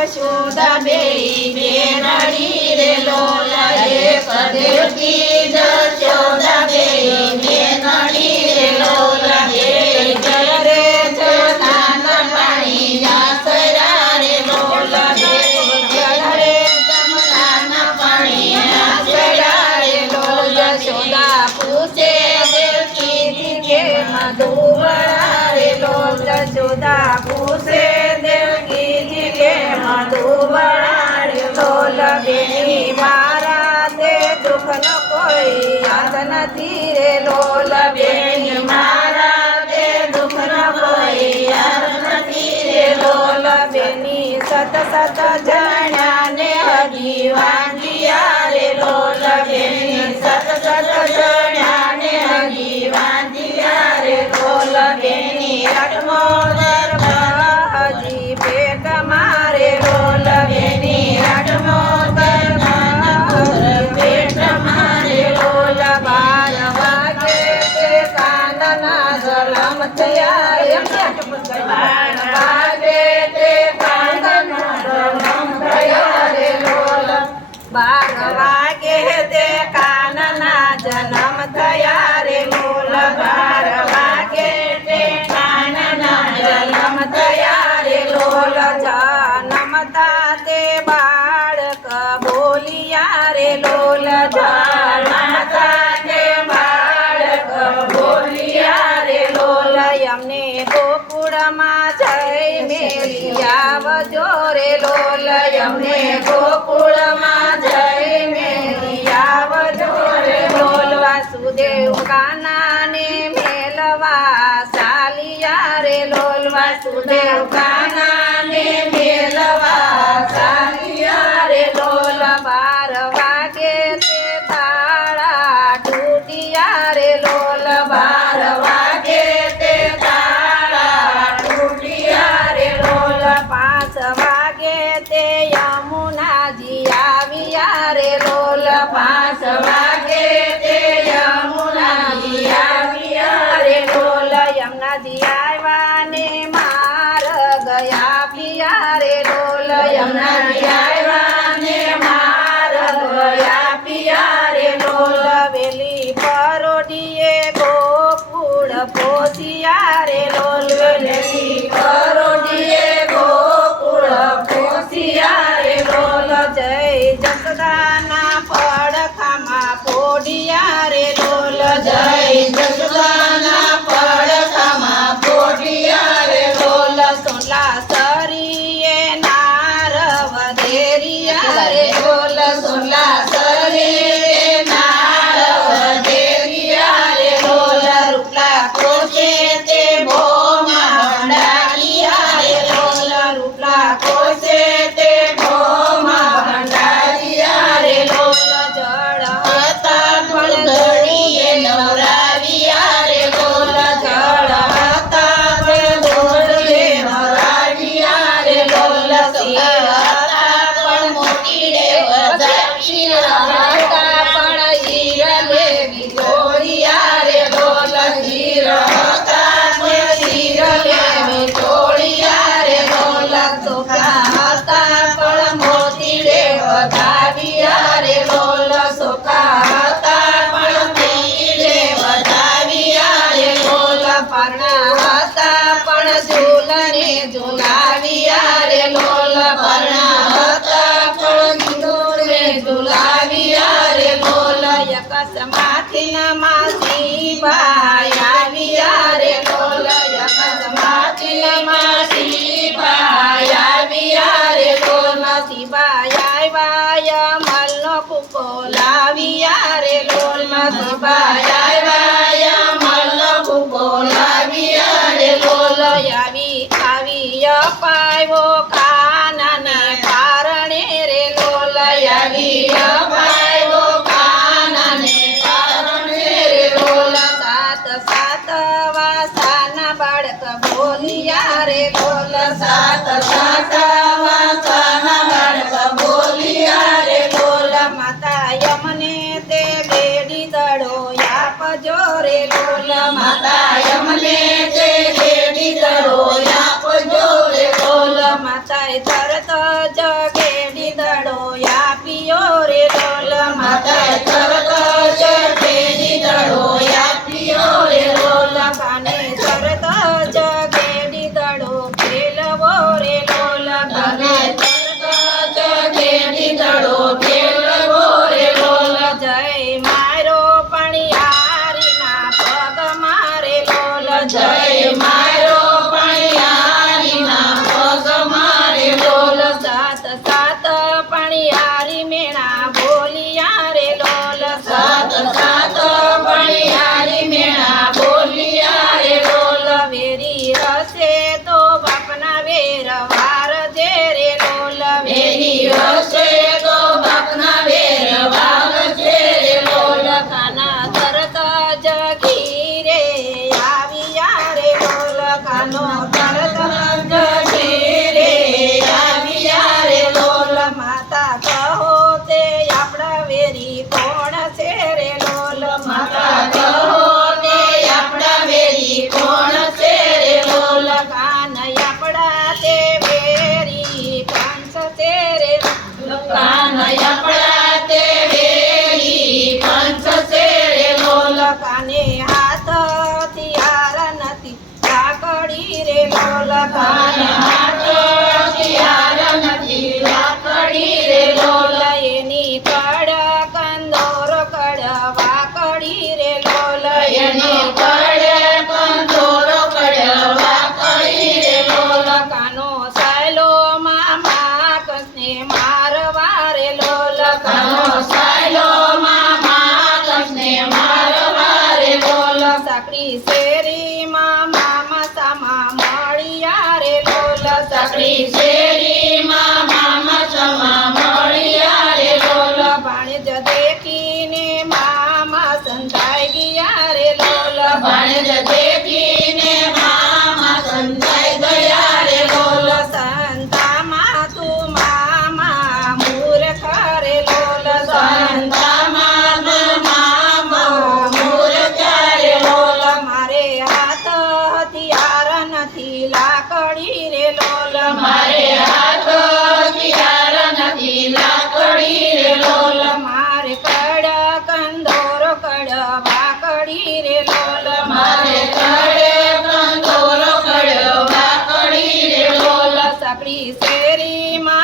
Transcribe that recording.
જશોદા બેય બેનડી રે લોલ એક દેવકી જશોદા બેય બેનડી રે લોલ એક જળ રે જળના પાણી આસરા રે લોલ જળ રે જમના પાણી આસરા રે લોલ જશોદા પૂછે દેવકી કે મધુવરા રે લોલ જશોદા પૂછે દેવકી કે મધુવરા રે લોલ બેની મારા તે દુઃખ ન કોઈ યાદ નથી રે લોલ બેની મારા તે દુઃખ ન કોઈ યાદ નથી રે લોલ બેની સત સત જણ્યા ને હજી વાંધિયા રે લોલ બેની સત સત જણ્યા ને હજી વાંધિયા રે લોલ બેની આઠમો ગર્ભ હજી પેટ મારે લોલ બેની આઠમો ગર્ભ પેટ મારે લોલ 12 વાગે તે કાનના જલમ થયા એમ 12 વાગે તે કાનના જલમ થયા રે લોલ 12 વાગે તે કાનના જન્મ થયા રે લોલ 12 વાગે તે કાનના જન્મ થયા રે લોલ જન્મતા તે બાળક બોલિયા રે લોલ જન્મતા તે બાળક બોલિયા રે લોલ અમને ગોકુળમાં જઈ મેલી આવજો રે લોલ અમને ગોકુળમાં જઈ મેલી આવજો રે લોલ વાસુદેવ કાનાને મેલવા ચાલિયા રે લોલ વાસુદેવ કાનાને મેલવા ચાલિયા રે લોલ 12 વાગે તે તાળા તૂટિયા રે લોલ 12 વાગે તે તાળા તૂટિયા રે લોલ 5 વાગે તે યમુનાજી આવ્યા રે લોલ 5 વાગે તે યમુનાજી આવ્યા રે લોલ યમુનાજી આવ્યા ને માર ગયા પિયા રે લોલ યમુનાજી આવ્યા ને માર ગયા પિયા રે લોલ વેલી પરોડીએ ગોકુળ પોસિયા રે લોલ વેલી પરોડીએ ગોકુળ પોસિયા રે લોલ જય જસોદાના પડખામાં પોડિયા રે લોલ જય જસોદાના પડખામાં પોડિયા રે લોલ સોલા સરીએ નાર વધેરિયા રે લોલ સોલા સરીએ નાર વધેરિયા રે લોલ રૂપલા કોશે તે ભોમાં ભંડારિયા રે લોલ રૂપલા કોશે તે ભોમાં ભંડારિયા રે લોલ જળ હતા પણ દોડીએ નવરાવિયા રે લોલ જળ હતા પણ દોડીએ નવરાવિયા રે લોલ શિર હતા પણ મોતીડે વધાવીયા હતા પણ હીર લેવી જોડિયા રે લોલ હીર હતા પણ હીર લેવી જોડિયા રે લોલ સોખા હતા પણ મોતીડે વધાવ્યા રે લોલ સોખા હતા પણ મોતીડે વધાવ્યા રે લોલ પરણા હતા પણ ઝૂલને ઝુલાવ્યા રે લોલ પરણા હતા પણ ઝૂલને ઝુલાવ્યા રે લોલ અકસ્માથી માસી ભાઈ આવ્યા રે લોલ અકસ્માથી માસી ભાઈ આવ્યા રે લોલ શિવાય આવ્યા મલનો કુકો લાવ્યા રે લોલ શિવાય આવ્યા મલનો કુકો લાવ્યા રે લોલ આવી અપાયો કાનાને કારણે રે લોલ આવી અપાયો કાનાને કારણે રે લોલ 7 વાસાના બાળક બોલિયા રે લોલ 7 વાસાના બાળક બોલિયા રે લોલ માતા યમને તે બેડી દડો આપજો રે લોલ માતા યમને તે બેડી દડો આપજો રે લોલ તરત જ ઘેડી દડો આપ્યો રે લોલ માતાએ તરત જ ઘેડી દડો આપ્યો રે લોલ કાને તરત જ ઘેડી દડો ખેલવો રે લોલ કાને તરત જ ઘેડી દડો ખેલવો રે લોલ જય મારો પણિયારીના પગ મારે લોલ જય મારો પણિયારીના પગ મારે લોલ સાત સાત પણિયારી મેણા બોલિયા રે લોલ સાત સાત પણિયારી મેણા બોલિયા રે લોલ વેરી રસે તો બાપના વેર વાર જે રે લોલ વેરી રસે તો બાપના વેર વાર જે રે લોલ કાના તરત જ ઘીરે આવ્યા રે લોલ કાનો તરત જ ઘીરે આવ્યા રે લોલ માતા કહો તે આપણા વેરી કોણ છે રે લોલ માતા કહો તે આપણા વેરી કોણ છે રે લોલ કાન આપણા તે વેરી કંસ છે રે કાન આપણા તે વેરી કંસ છે રે લોલ કાને હાથ હથિયાર નથી લાકડી રે લોલ કાન હાથ હથિયાર નથી લાકડી રે લોલ એની કડ કંદોર કડવા કડી રે લોલ એની કડ કંદોર કડવા કડી રે લોલ કાનો સાયલો મામા કસને મારવા રે લોલ કાનો સાયલો મામા કસને મારવા રે લોલ સાકડી શેરી મામા સામા મળ્યા રે લોલ સાકડી શેરી મામા સામા મળ્યા રે લોલ ભાણેજ દેખીને મામા સંતાઈ ગયા રે લોલ ભાણેજ દેખીને મામા સંતાઈ ગયા રે લોલ સંતામાં તું મામા મૂર્ખ રે લોલ સંતામાં તું મામા મૂર્ખ રે લોલ મારે હાથ હથિયાર નથી લાકડી રે લોલ મારે હાથ હથિયાર નથી લાકડી રે લોલ મારે કડ કંદોર કડવા કડી રે લોલ મારે કડ કંદોર કડવા કડી રે લોલ સાકડી શેરીમાં